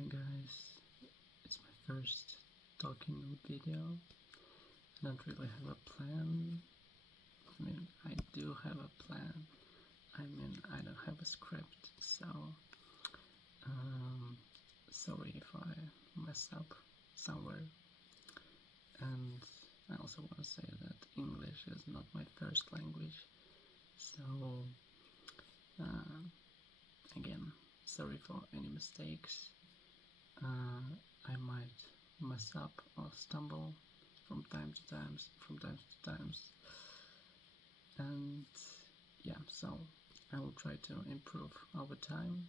Hi guys, it's my first talking video. I don't really have a plan. I do have a plan. I don't have a script, so sorry if I mess up somewhere. And I also want to say that English is not my first language, so again, sorry for any mistakes. I might mess up or stumble from time to times, and yeah, so I will try to improve over time,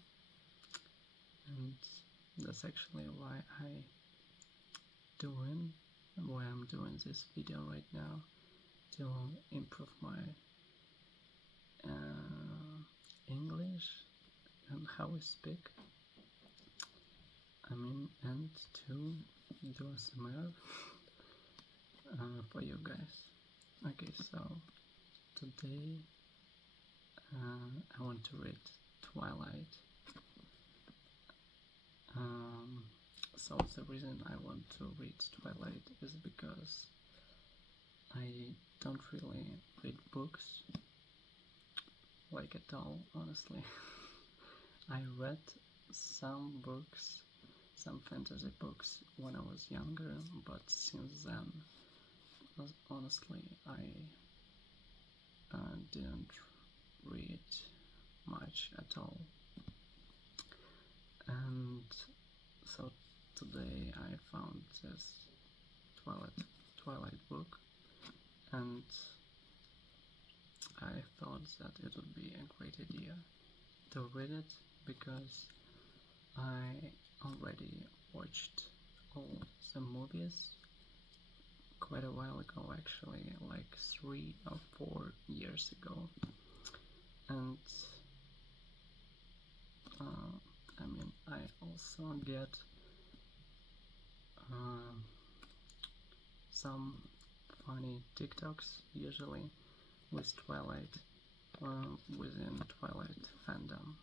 and that's actually why I'm doing this video right now, to improve my English and how we speak. And to do ASMR for you guys. Okay, so today I want to read Twilight. So the reason I want to read Twilight is because I don't really read books, like at all, honestly. I read some books, some fantasy books when I was younger, but since then, honestly, I didn't read much at all. And so today I found this Twilight book, and I thought that it would be a great idea to read it, because I already watched all the movies quite a while ago, actually, like 3 or 4 years ago. And I also get some funny TikToks usually with Twilight, within Twilight fandom.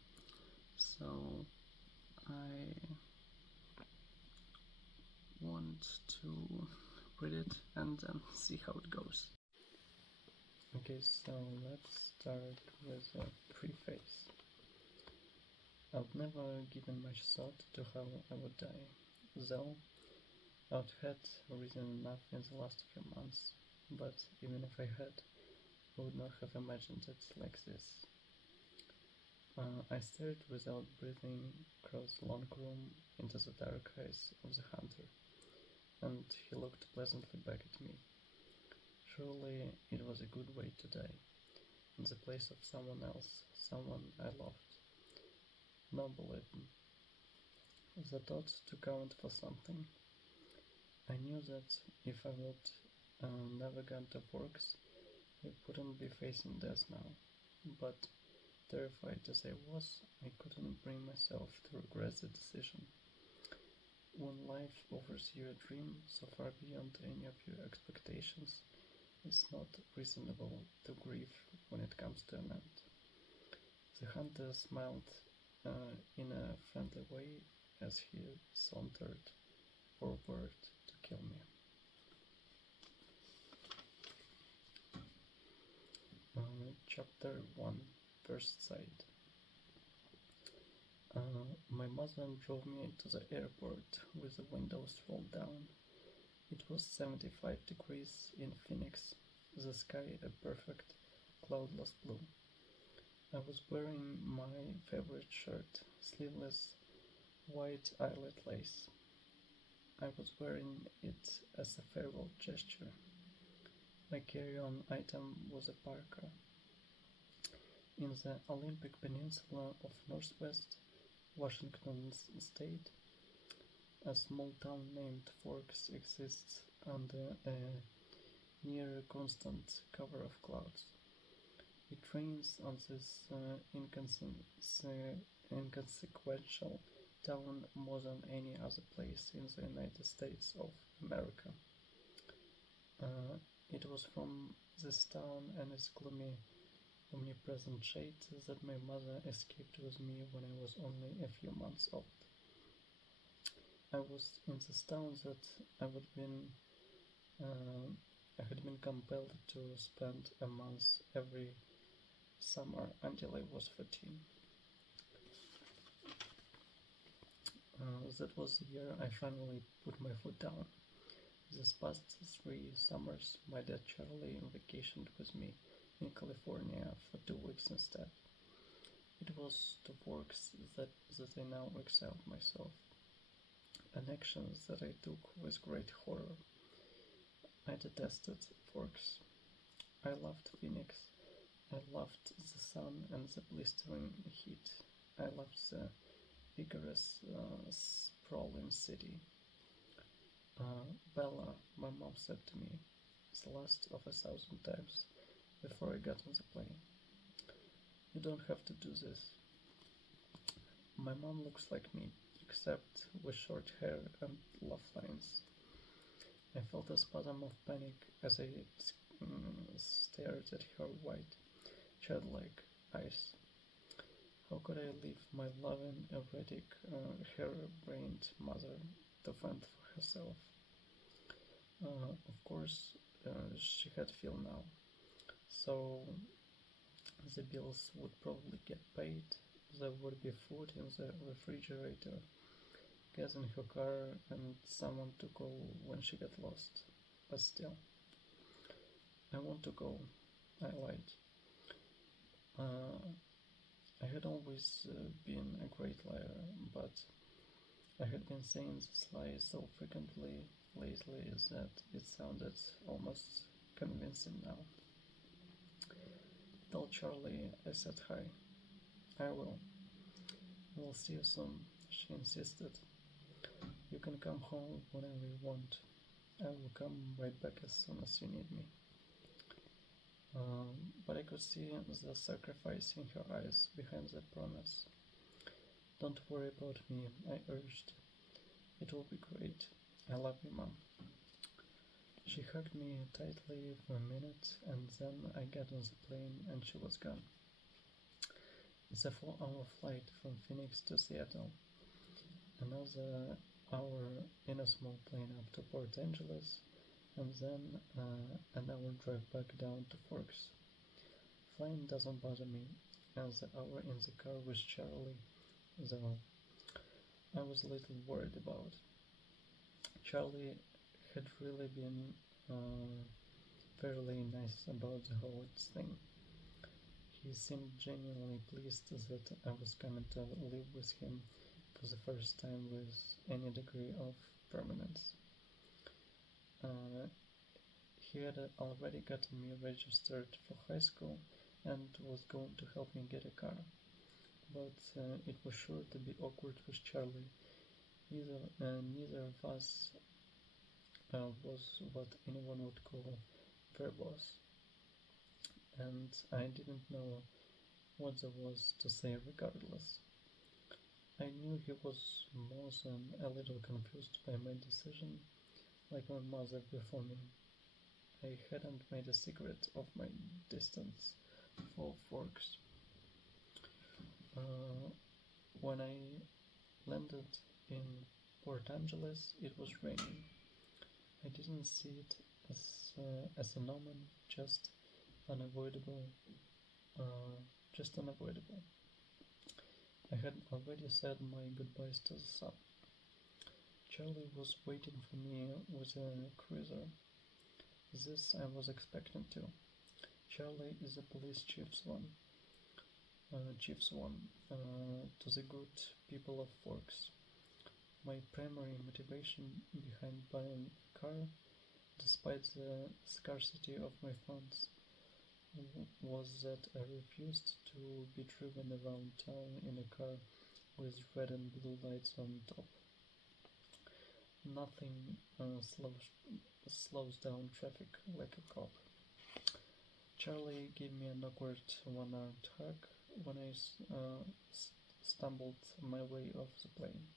So I want to read it and then see how it goes. Okay, so let's start with a preface. I've never given much thought to how I would die, though I've had reason enough in the last few months, but even if I had, I would not have imagined it like this. I stared without breathing across the long room into the dark eyes of the hunter, and he looked pleasantly back at me. Surely it was a good way to die, in the place of someone else, someone I loved. No, believe me. The thought to count for something. I knew that if I would never get the works, I wouldn't be facing death now, but terrified as I was, I couldn't bring myself to regret the decision. When life offers you a dream so far beyond any of your expectations, it's not reasonable to grieve when it comes to an end. The hunter smiled in a friendly way as he sauntered forward to kill me. Chapter 1, First Sight. My mother drove me to the airport with the windows rolled down. It was 75 degrees in Phoenix, the sky a perfect cloudless blue. I was wearing my favorite shirt, sleeveless, white eyelet lace. I was wearing it as a farewell gesture. My carry-on item was a parka. In the Olympic Peninsula of Northwest Washington State, a small town named Forks exists under a near constant cover of clouds. It rains on this inconsequential town more than any other place in the United States of America. It was from this town and its gloomy, omnipresent shade that my mother escaped with me when I was only a few months old. I was in this town that I would been uh, I had been compelled to spend a month every summer until I was 14. That was the year I finally put my foot down. This past 3 summers, my dad Charlie vacationed with me in California for 2 weeks instead. It was to forks that I now exiled myself, an action that I took with great horror. I detested forks. I loved Phoenix. I loved the sun and the blistering heat. I loved the vigorous, sprawling city. Bella, my mom said to me, the last of 1,000 times before I got on the plane. You don't have to do this. My mom looks like me, except with short hair and laugh lines. I felt a spasm of panic as I stared at her white, childlike eyes. How could I leave my loving, erratic, hair-brained mother to fend for herself? Of course, she had Phil now, so the bills would probably get paid, there would be food in the refrigerator, gas in her car, and someone to call when she got lost. But still, I want to go, I lied. I had always been a great liar, but I had been saying this lie so frequently lately that it sounded almost convincing now. Tell Charlie I said hi. I will. We'll see you soon, she insisted. You can come home whenever you want. I will come right back as soon as you need me. But I could see the sacrifice in her eyes behind that promise. Don't worry about me, I urged. It will be great. I love you, Mom. She hugged me tightly for a minute, and then I got on the plane and she was gone. It's a 4-hour flight from Phoenix to Seattle. Another hour in a small plane up to Port Angeles, and then an hour drive back down to Forks. Flying doesn't bother me, as the hour in the car with Charlie, though, I was a little worried about. Charlie had really been fairly nice about the whole thing. He seemed genuinely pleased that I was coming to live with him for the first time with any degree of permanence. He had already gotten me registered for high school and was going to help me get a car, but it was sure to be awkward with Charlie. Neither of us was what anyone would call verbose, and I didn't know what there was to say regardless. I knew he was more than a little confused by my decision, like my mother before me. I hadn't made a secret of my distance for Forks. When I landed in Port Angeles, it was raining. I didn't see it as an omen, just unavoidable. I had already said my goodbyes to the sun. Charlie was waiting for me with a cruiser. This I was expecting to. Charlie is the police chief's one to the good people of Forks. My primary motivation behind buying a car, despite the scarcity of my funds, was that I refused to be driven around town in a car with red and blue lights on top. Nothing slows down traffic like a cop. Charlie gave me an awkward one-armed hug when I stumbled my way off the plane.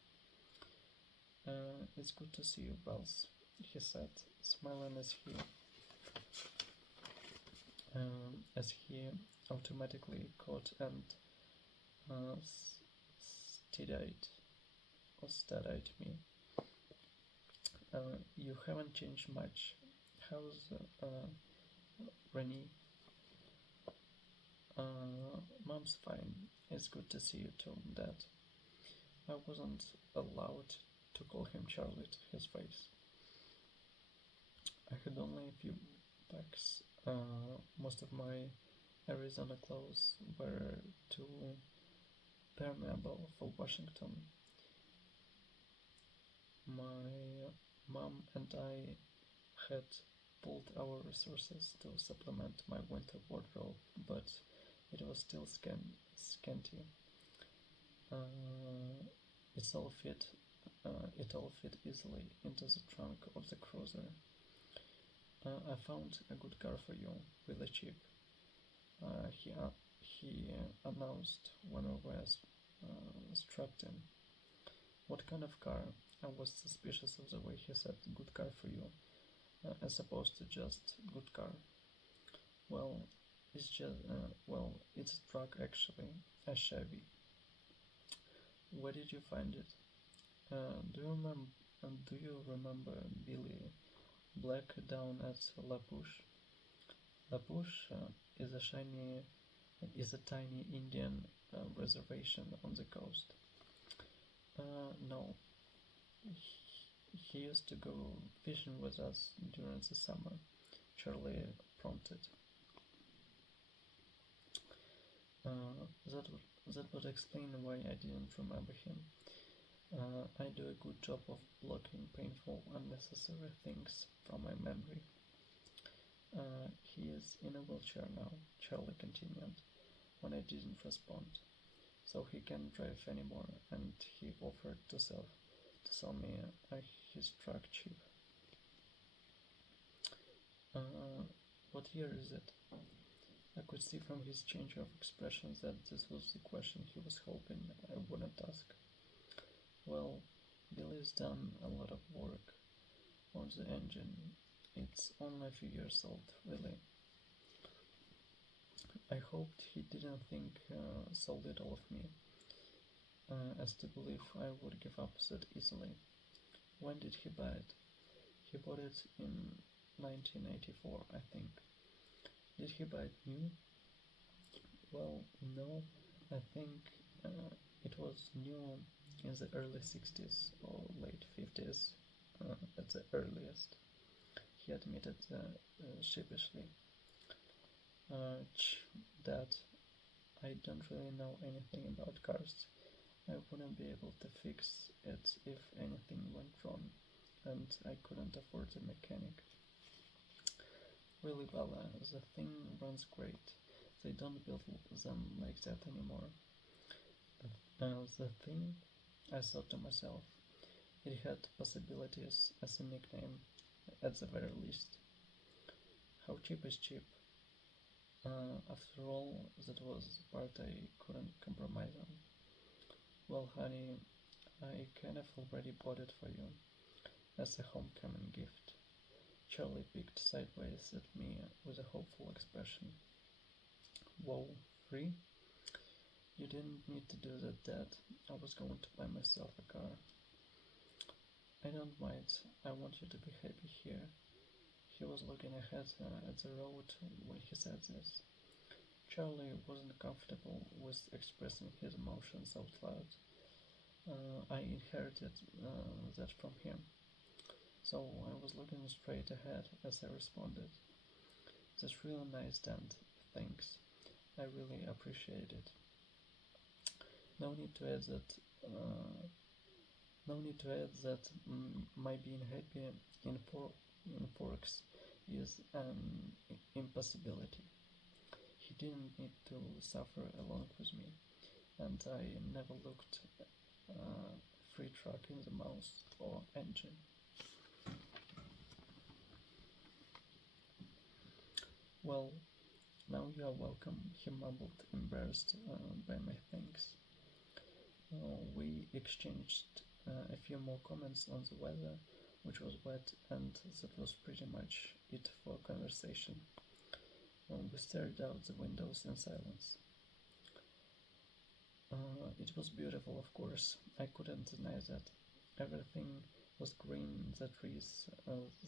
It's good to see you, Bells, he said, smiling as he automatically caught and steadied me. You haven't changed much. How's Rennie? Mom's fine. It's good to see you too, Dad. I wasn't allowed to call him Charlie to his face. I had only a few packs. Most of my Arizona clothes were too permeable for Washington. My mom and I had pulled our resources to supplement my winter wardrobe, but it was still scanty. Uh, it's all fit. It all fit easily into the trunk of the cruiser. I found a good car for you, really cheap. He announced when we were strapped in. What kind of car? I was suspicious of the way he said "good car for you," as opposed to just "good car." Well, it's a truck actually, a Chevy. Where did you find it? Do you remember? Do you remember Billy Black down at La Push? La Push is a tiny Indian reservation on the coast. No, he used to go fishing with us during the summer, Charlie prompted. That would explain why I didn't remember him. I do a good job of blocking painful, unnecessary things from my memory. He is in a wheelchair now, Charlie continued, when I didn't respond. So he can't drive anymore, and he offered to sell me his truck cheap. What year is it? I could see from his change of expression that this was the question he was hoping I wouldn't ask. Well, Billy's done a lot of work on the engine. It's only a few years old, really. I hoped he didn't think so little of me, as to believe I would give up that easily. When did he buy it? He bought it in 1984, I think. Did he buy it new? Well, no. I think it was new in the early 60s or late 50s at the earliest, he admitted sheepishly. Dad, I don't really know anything about cars. I wouldn't be able to fix it if anything went wrong, and I couldn't afford a mechanic. Really, Bella, the thing runs great. They don't build them like that anymore. The thing, I thought to myself, it had possibilities as a nickname, at the very least. How cheap is cheap? After all, that was the part I couldn't compromise on. Well, honey, I kind of already bought it for you, as a homecoming gift. Charlie peeked sideways at me with a hopeful expression. Whoa, free? You didn't need to do that, Dad. I was going to buy myself a car. I don't mind. I want you to be happy here. He was looking ahead at the road when he said this. Charlie wasn't comfortable with expressing his emotions out loud. I inherited that from him. So I was looking straight ahead as I responded. That's really nice, Dad. Thanks. I really appreciate it. No need to add that. My being happy in Porks is an impossibility. He didn't need to suffer along with me, and I never looked free truck in the mouth or engine. Well, now you are welcome, he mumbled, embarrassed by my thanks. We exchanged a few more comments on the weather, which was wet, and that was pretty much it for conversation. We stared out the windows in silence. It was beautiful, of course. I couldn't deny that. Everything was green, the trees,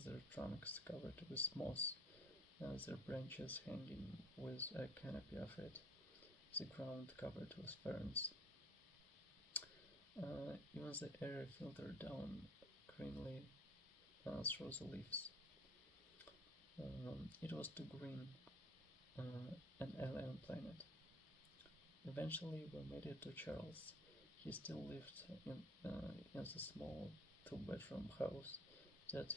their trunks covered with moss, their branches hanging with a canopy of it, the ground covered with ferns. Even the air filtered down greenly through the leaves. It was too green, an alien planet. Eventually, we made it to Charles. He still lived in the small two-bedroom house that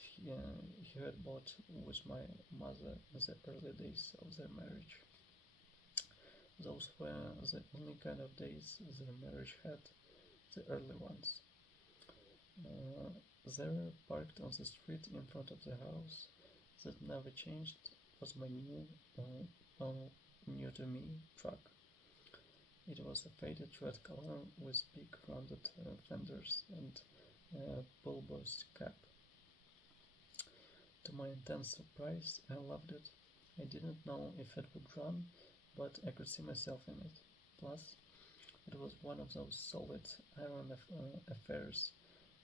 he had bought with my mother in the early days of their marriage. Those were the only kind of days their marriage had, the early ones. There, parked on the street in front of the house that never changed, was my new to me truck. It was a faded red color with big rounded fenders and a bulbous cap. To my intense surprise, I loved it. I didn't know if it would run, but I could see myself in it. Plus, it was one of those solid iron affairs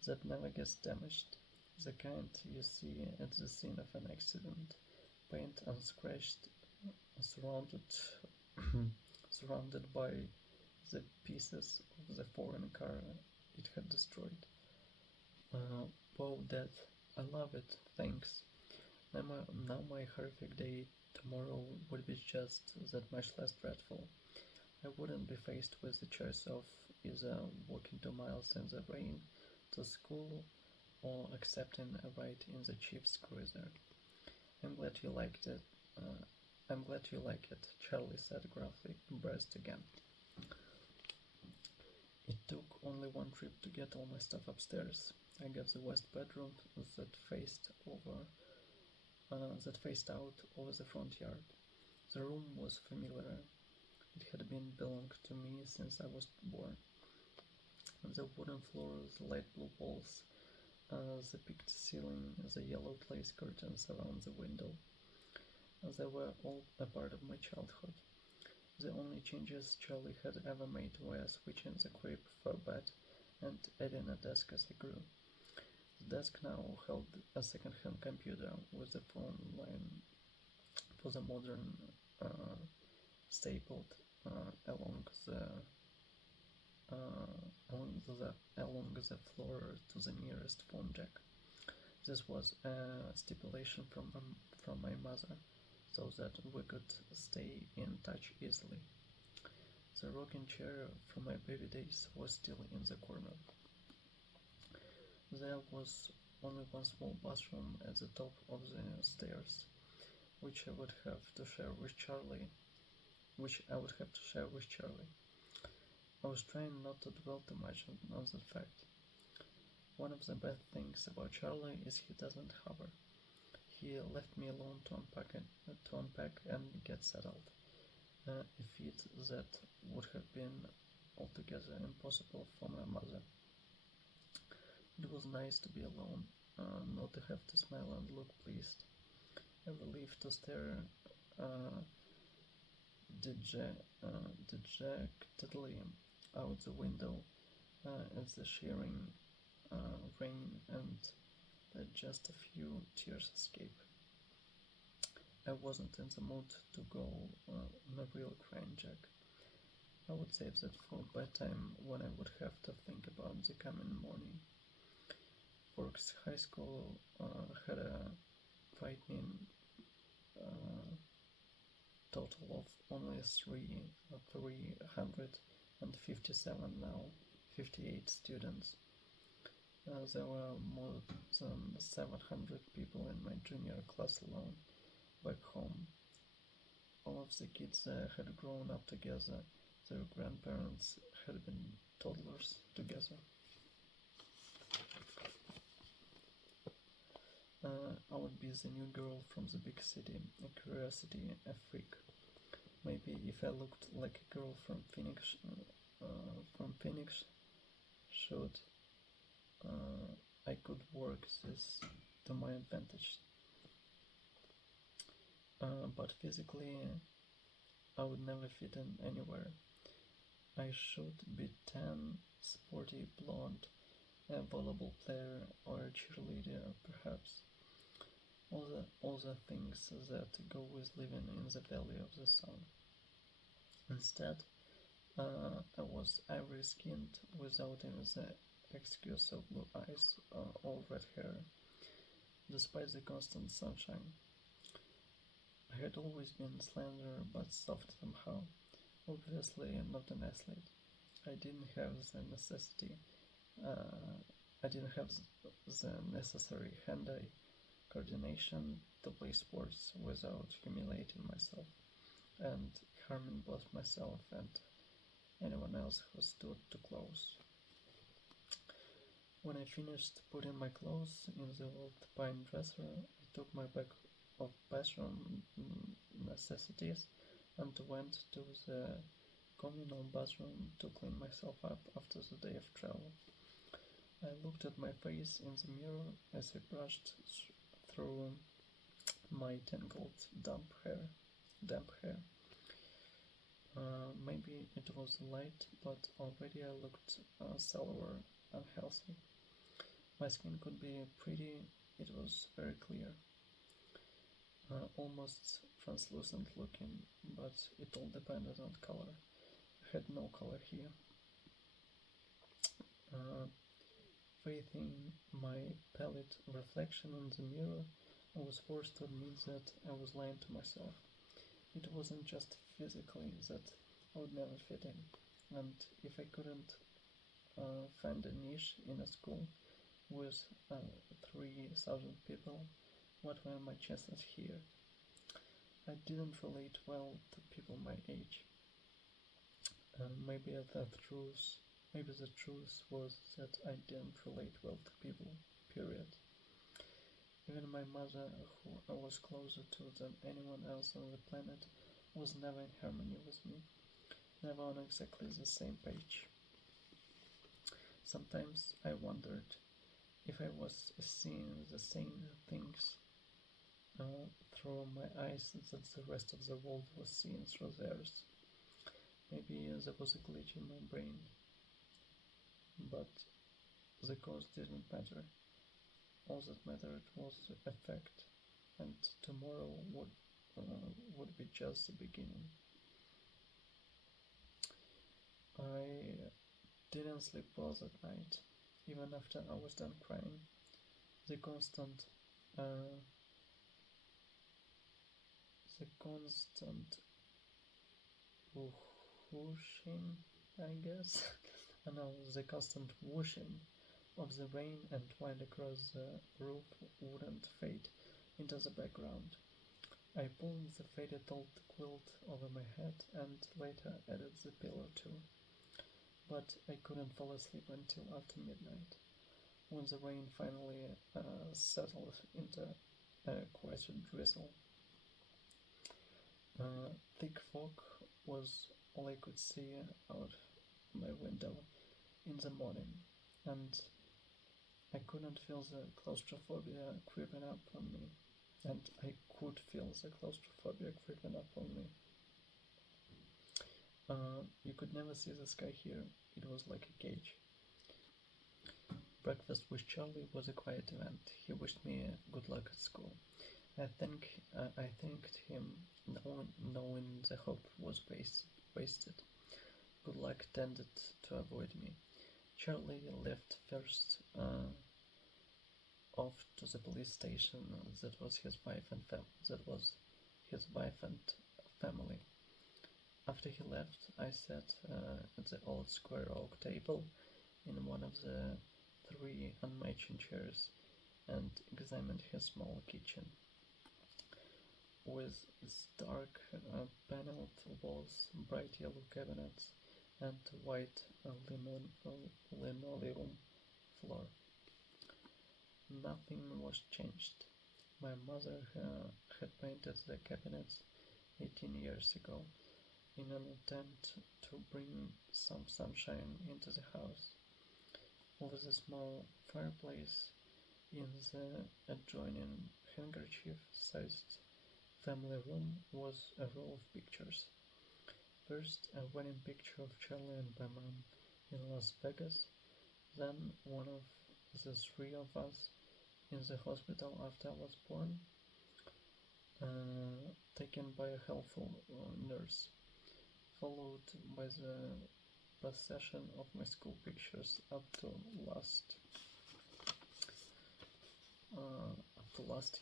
that never gets damaged, the kind you see at the scene of an accident, paint unscratched, surrounded surrounded by the pieces of the foreign car it had destroyed. Wow, Dad, I love it, thanks. Now my horrific day tomorrow would be just that much less dreadful. I wouldn't be faced with the choice of either walking 2 miles in the rain to school or accepting a ride in the cheap cruiser. I'm glad you liked it. I'm glad you like it, Charlie said gruffly, embraced again. It took only one trip to get all my stuff upstairs. I got the west bedroom that faced out over the front yard. The room was familiar. It had belonged to me since I was born. The wooden floor, the light blue walls, the peaked ceiling, the yellow lace curtains around the window. They were all a part of my childhood. The only changes Charlie had ever made were switching the crib for a bed and adding a desk as I grew. The desk now held a second-hand computer with a phone line for the modern stapled along the floor to the nearest phone jack. This was a stipulation from my mother, so that we could stay in touch easily. The rocking chair from my baby days was still in the corner. There was only one small bathroom at the top of the stairs, which I would have to share with Charlie. I was trying not to dwell too much on that fact. One of the bad things about Charlie is he doesn't hover. He left me alone to unpack and get settled. A feat that would have been altogether impossible for my mother. It was nice to be alone, not to have to smile and look pleased. A relief to stare dejectedly out the window at the shearing rain and let just a few tears escape. I wasn't in the mood to go on a real crying jack. I would save that for bedtime when I would have to think about the coming morning. Forks High School had a frightening total of only 357 now, 58 students. There were more than 700 people in my junior class alone, back home. All of the kids had grown up together. Their grandparents had been toddlers together. I would be the new girl from the big city, a curiosity, a freak. Maybe if I looked like a girl from Phoenix, should I could work this to my advantage. But physically, I would never fit in anywhere. I should be tan, sporty, blonde, have volleyball player or a cheerleader, perhaps. All the things that go with living in the valley of the sun. Instead, I was ivory-skinned without even the excuse of blue eyes or red hair, despite the constant sunshine. I had always been slender but soft somehow, obviously not an athlete. I didn't have the necessity. I didn't have the necessary hand-eye coordination to play sports without humiliating myself and harming both myself and anyone else who stood too close. When I finished putting my clothes in the old pine dresser, I took my bag of bathroom necessities and went to the communal bathroom to clean myself up after the day of travel. I looked at my face in the mirror as I brushed through my tangled damp hair. Maybe it was light, but already I looked sallower, unhealthy. My skin could be pretty, it was very clear, almost translucent looking, but it all depended on color. I had no color here. Facing my pallid reflection in the mirror, I was forced to admit that I was lying to myself. It wasn't just physically that I would never fit in, and if I couldn't find a niche in a school with 3,000 people, what were my chances here? I didn't relate well to people my age. Maybe the truth was that I didn't relate well to people, period. Even my mother, who I was closer to than anyone else on the planet, was never in harmony with me, never on exactly the same page. Sometimes I wondered if I was seeing the same things through my eyes that the rest of the world was seeing through theirs. Maybe there was a glitch in my brain, but the cause didn't matter. All that mattered was the effect, and tomorrow would be just the beginning. I didn't sleep well that night, even after I was done crying. The constant whooshing, I guess. And now the constant whooshing of the rain and wind across the roof wouldn't fade into the background. I pulled the faded old quilt over my head and later added the pillow too. But I couldn't fall asleep until after midnight, when the rain finally settled into a quieter drizzle. Thick fog was all I could see out my window in the morning, and I couldn't feel the claustrophobia creeping up on me, and I could feel the claustrophobia creeping up on me. You could never see the sky here, it was like a cage. Breakfast with Charlie was a quiet event. He wished me good luck at school. I thanked him, knowing the hope was wasted. Good luck tended to avoid me. Charlie left first off to the police station. That was his wife and family. After he left, I sat at the old square oak table in one of the 3 unmatching chairs and examined his small kitchen. With its dark paneled walls, bright yellow cabinets, and white linoleum floor. Nothing was changed. My mother had painted the cabinets 18 years ago in an attempt to bring some sunshine into the house. Over the small fireplace in the adjoining handkerchief-sized family room was a row of pictures. First, a wedding picture of Charlie and my mom in Las Vegas, then one of the three of us in the hospital after I was born, taken by a helpful nurse, followed by the procession of my school pictures up to last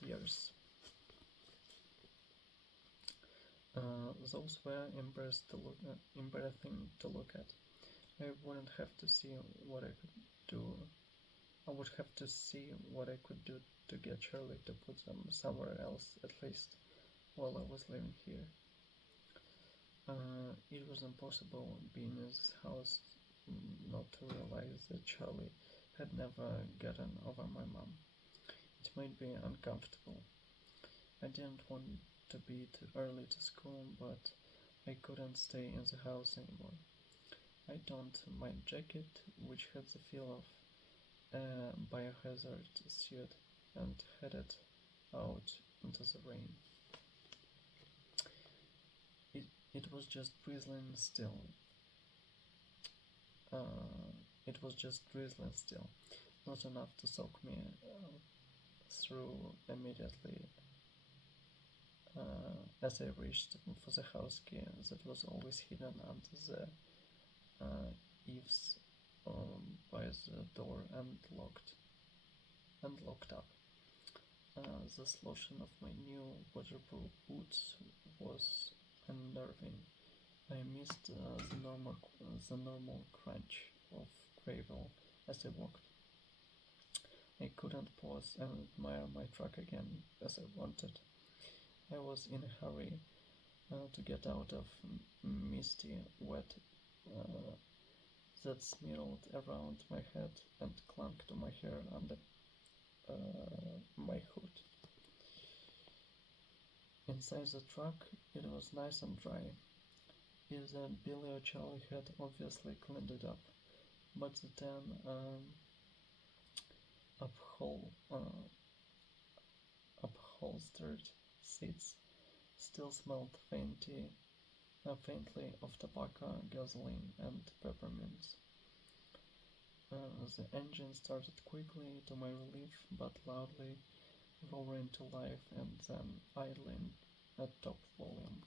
year's. Those were embarrassing to look at. I wouldn't have to see what I could do. I would have to see what I could do to get Charlie to put them somewhere else, at least while I was living here. It was impossible being in this house not to realize that Charlie had never gotten over my mom. It made me uncomfortable. I didn't want to be too early to school, but I couldn't stay in the house anymore. I donned my jacket, which had the feel of a biohazard suit, and headed out into the rain. It was just drizzling still. Not enough to soak me through immediately as I reached for the house key that was always hidden under the eaves by the door and locked up. The solution of my new waterproof boots was unnerving. I missed the normal crunch of gravel as I walked. I couldn't pause and admire my truck again as I wanted. I was in a hurry to get out of misty, wet that swirled around my head and clung to my hair under my hood. Inside the truck, it was nice and dry. Either Billy or Charlie had obviously cleaned it up, but the tan upholstered seats still smelled faintly of tobacco, gasoline, and peppermints. The engine started quickly, to my relief, but loudly, roaring to life and then idling at top volume.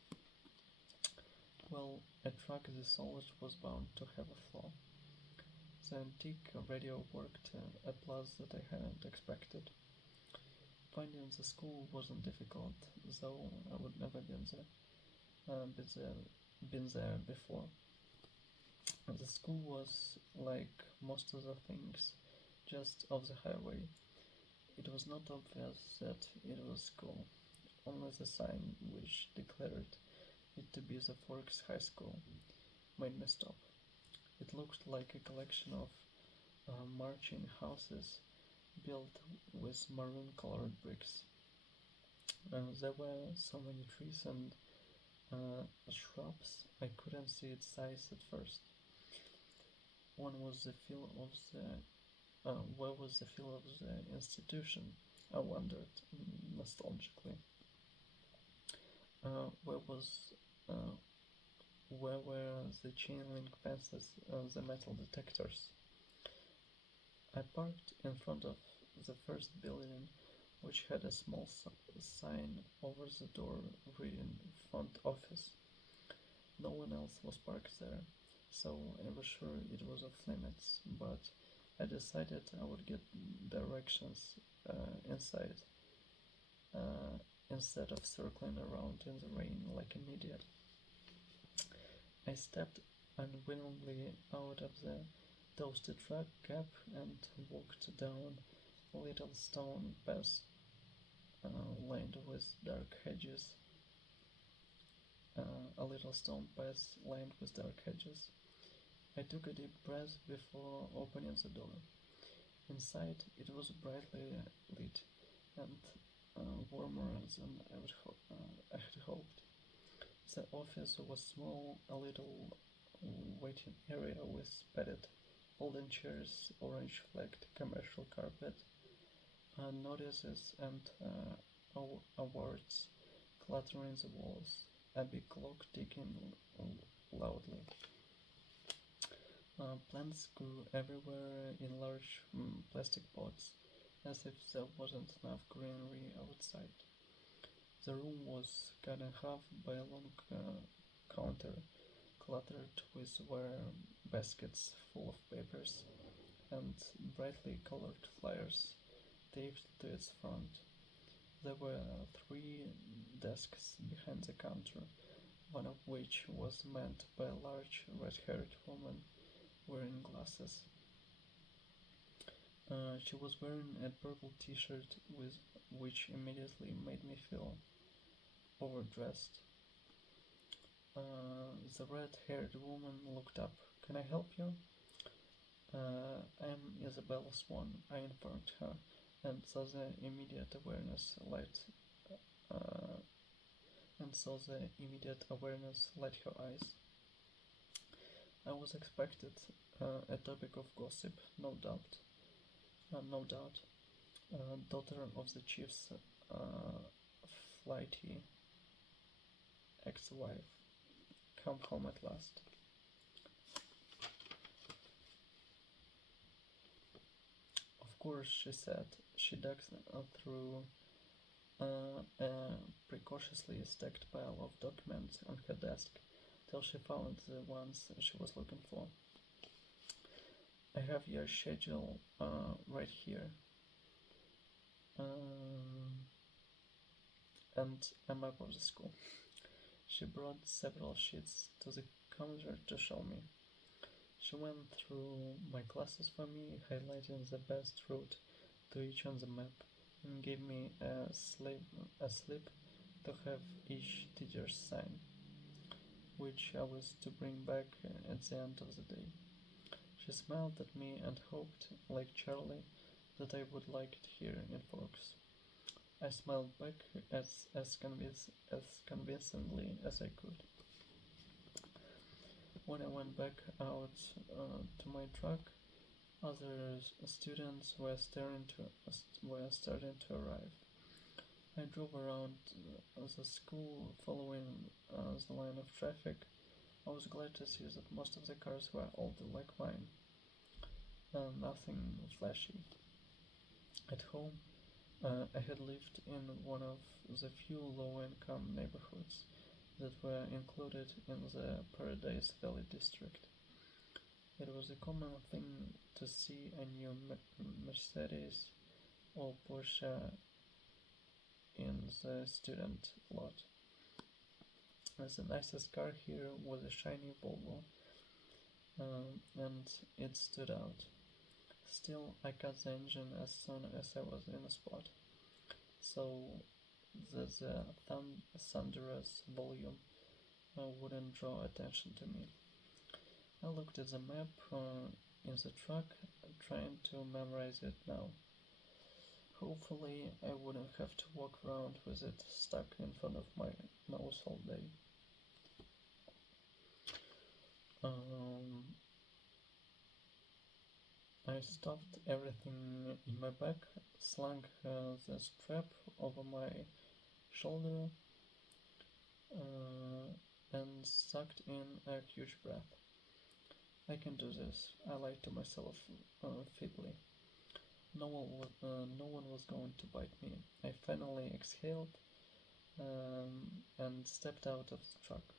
Well, a truck this solid was bound to have a flaw. The antique radio worked at last that I hadn't expected. Finding the school wasn't difficult, though I would never been there before. The school was like most of the things, just off the highway. It was not obvious that it was school. Only the sign, which declared it to be the Forks High School, made me stop. It looked like a collection of marching houses built with maroon-colored bricks. There were so many trees and shrubs, I couldn't see its size at first. Where was the feel of the institution? I wondered nostalgically. Where were the chain link fences and the metal detectors? I parked in front of the first building, which had a small sign over the door reading front office. No one else was parked there, so I was sure it was off limits, but I decided I would get directions inside instead of circling around in the rain like an idiot. I stepped unwillingly out of the toasted truck cab and walked down a little stone path lined with dark hedges. I took a deep breath before opening the door. Inside, it was brightly lit and warmer than I had hoped. The office was small, a little waiting area with padded golden chairs, orange-flecked commercial carpet, notices and awards cluttering the walls, a big clock ticking loudly. Plants grew everywhere in large plastic pots, as if there wasn't enough greenery outside. The room was cut in half by a long counter cluttered with wire baskets full of papers and brightly colored flyers taped to its front. There were three desks behind the counter, one of which was manned by a large red-haired woman wearing glasses. She was wearing a purple t-shirt with which immediately made me feel overdressed. The red-haired woman looked up. "Can I help you?" "I'm Isabella Swan," I informed her, and saw the immediate awareness uh, light her eyes. I was expected a topic of gossip, no doubt. No doubt. Daughter of the chief's flighty ex-wife. Come home at last. Of course, she said. She dug through a precautiously stacked pile of documents on her desk till she found the ones she was looking for. "I have your schedule right here, and a map of the school." She brought several sheets to the counter to show me. She went through my classes for me, highlighting the best route to each on the map, and gave me a slip to have each teacher sign, which I was to bring back at the end of the day. She smiled at me and hoped, like Charlie, that I would like it here in Forks. I smiled back as convincingly as I could. When I went back out to my truck, other students were starting to arrive. I drove around the school, following the line of traffic. I was glad to see that most of the cars were older like mine, nothing flashy. At home, I had lived in one of the few low-income neighborhoods that were included in the Paradise Valley district. It was a common thing to see a new Mercedes or Porsche in the student lot. The nicest car here was a shiny Volvo, and it stood out. Still, I cut the engine as soon as I was in a spot, so that the thunderous volume wouldn't draw attention to me. I looked at the map in the truck, trying to memorize it now. Hopefully, I wouldn't have to walk around with it stuck in front of my nose all day. I stuffed everything in my bag, slung the strap over my shoulder, and sucked in a huge breath. "I can do this," I lied to myself feebly. No one was going to bite me. I finally exhaled and stepped out of the truck.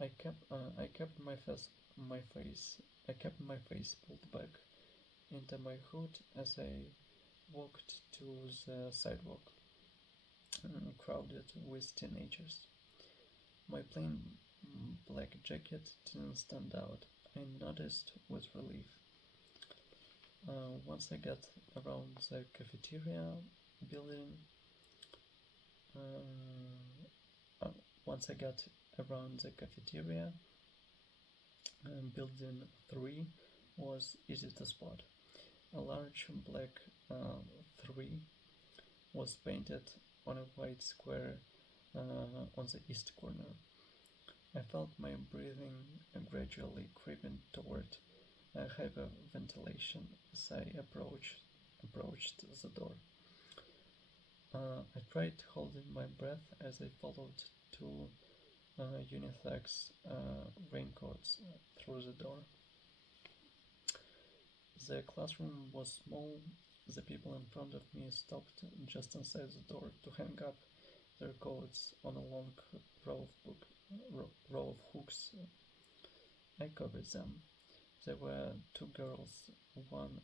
I kept my face pulled back into my hood as I walked to the sidewalk, crowded with teenagers. My plain black jacket didn't stand out, I noticed with relief. Once I got around the cafeteria building, building 3 was easy to spot. A large black 3 was painted on a white square on the east corner. I felt my breathing gradually creeping toward hyperventilation as I approached the door. I tried holding my breath as I followed 2 unisex raincoats through the door. The classroom was small. The people in front of me stopped just inside the door to hang up their coats on a long row of hooks. I copied them. There were two girls, one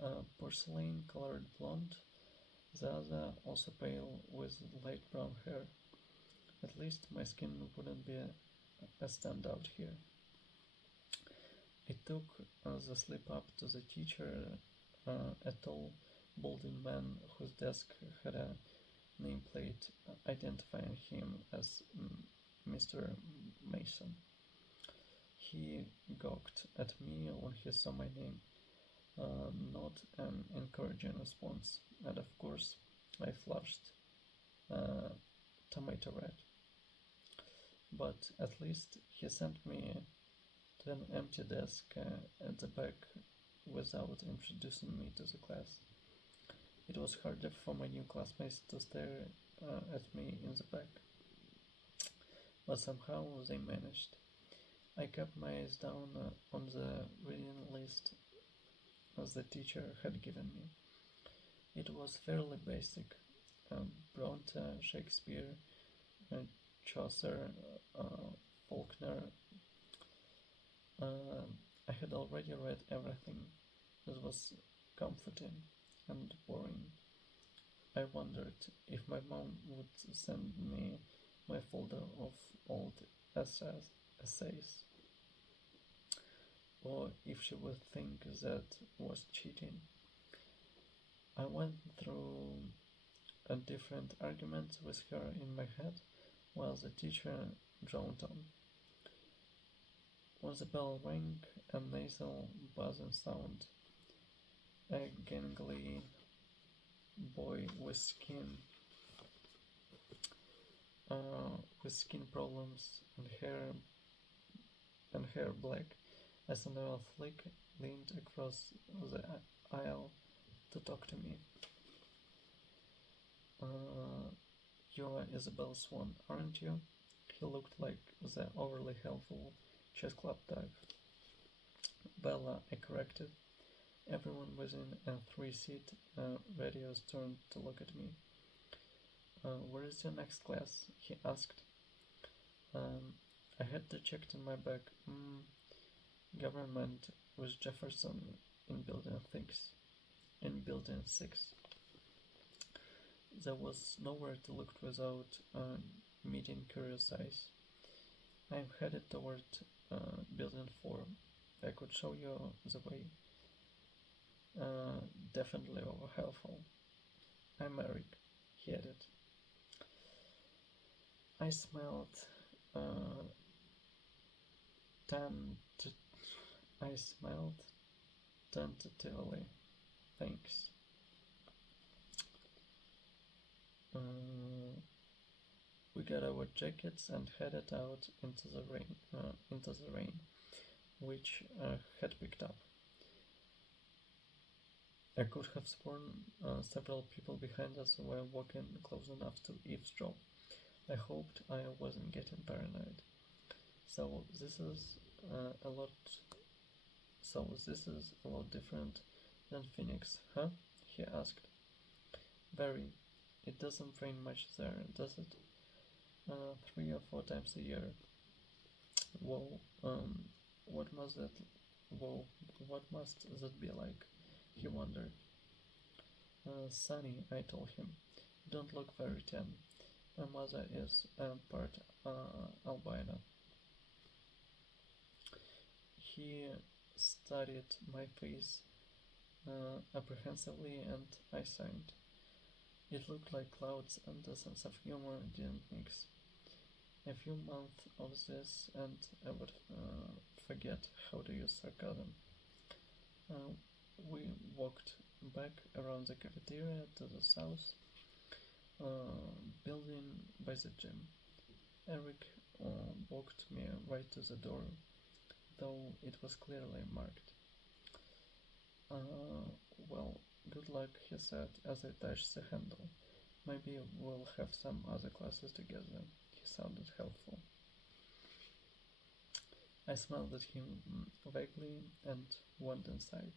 a porcelain-colored blonde, the other also pale with light brown hair. At least my skin wouldn't be a standout here. It took the slip up to the teacher, a tall, balding man whose desk had a nameplate identifying him as Mr. Mason. He gawked at me when he saw my name, not an encouraging response, and of course I flushed tomato red. But at least he sent me to an empty desk at the back without introducing me to the class. It was harder for my new classmates to stare at me in the back, but somehow they managed. I kept my eyes down on the reading list as the teacher had given me. It was fairly basic. Bronte, Shakespeare, Chaucer, Faulkner. I had already read everything. This was comforting and boring. I wondered if my mom would send me my folder of old essays, or if she would think that was cheating. I went through different arguments with her in my head while the teacher droned on. When the bell rang, a nasal buzzing sound, a gangly boy with skin problems and hair black as an flick leaned across the aisle to talk to me. You're Isabel Swan, aren't you? He looked like the overly helpful chess club type. Bella, I corrected. Everyone within a 3-seat radius turned to look at me. Where is your next class? He asked. I had to check in my bag. Government with Jefferson in building 6. There was nowhere to look without meeting curious eyes. I'm headed toward building 4. I could show you the way. Definitely over helpful. I'm married, he added. I smiled tentatively. Thanks. We got our jackets and headed out into the rain, which had picked up. I could have sworn several people behind us were walking close enough to eavesdrop. I hoped I wasn't getting paranoid. So this is a lot different than Phoenix, huh? He asked. Very. It doesn't rain much there, does it? 3 or 4 times a year. Whoa, what must that be like? He wondered. Sunny, I told him. You don't look very tan. My mother is part albino. He studied my face apprehensively, and I sighed. It looked like clouds, and the sense of humor didn't mix. A few months of this, and I would forget how to use sarcasm. We walked back around the cafeteria to the south building by the gym. Eric walked me right to the door, though it was clearly marked. Well, good luck, he said as I touched the handle. Maybe we'll have some other classes together. He sounded helpful. I smiled at him vaguely and went inside.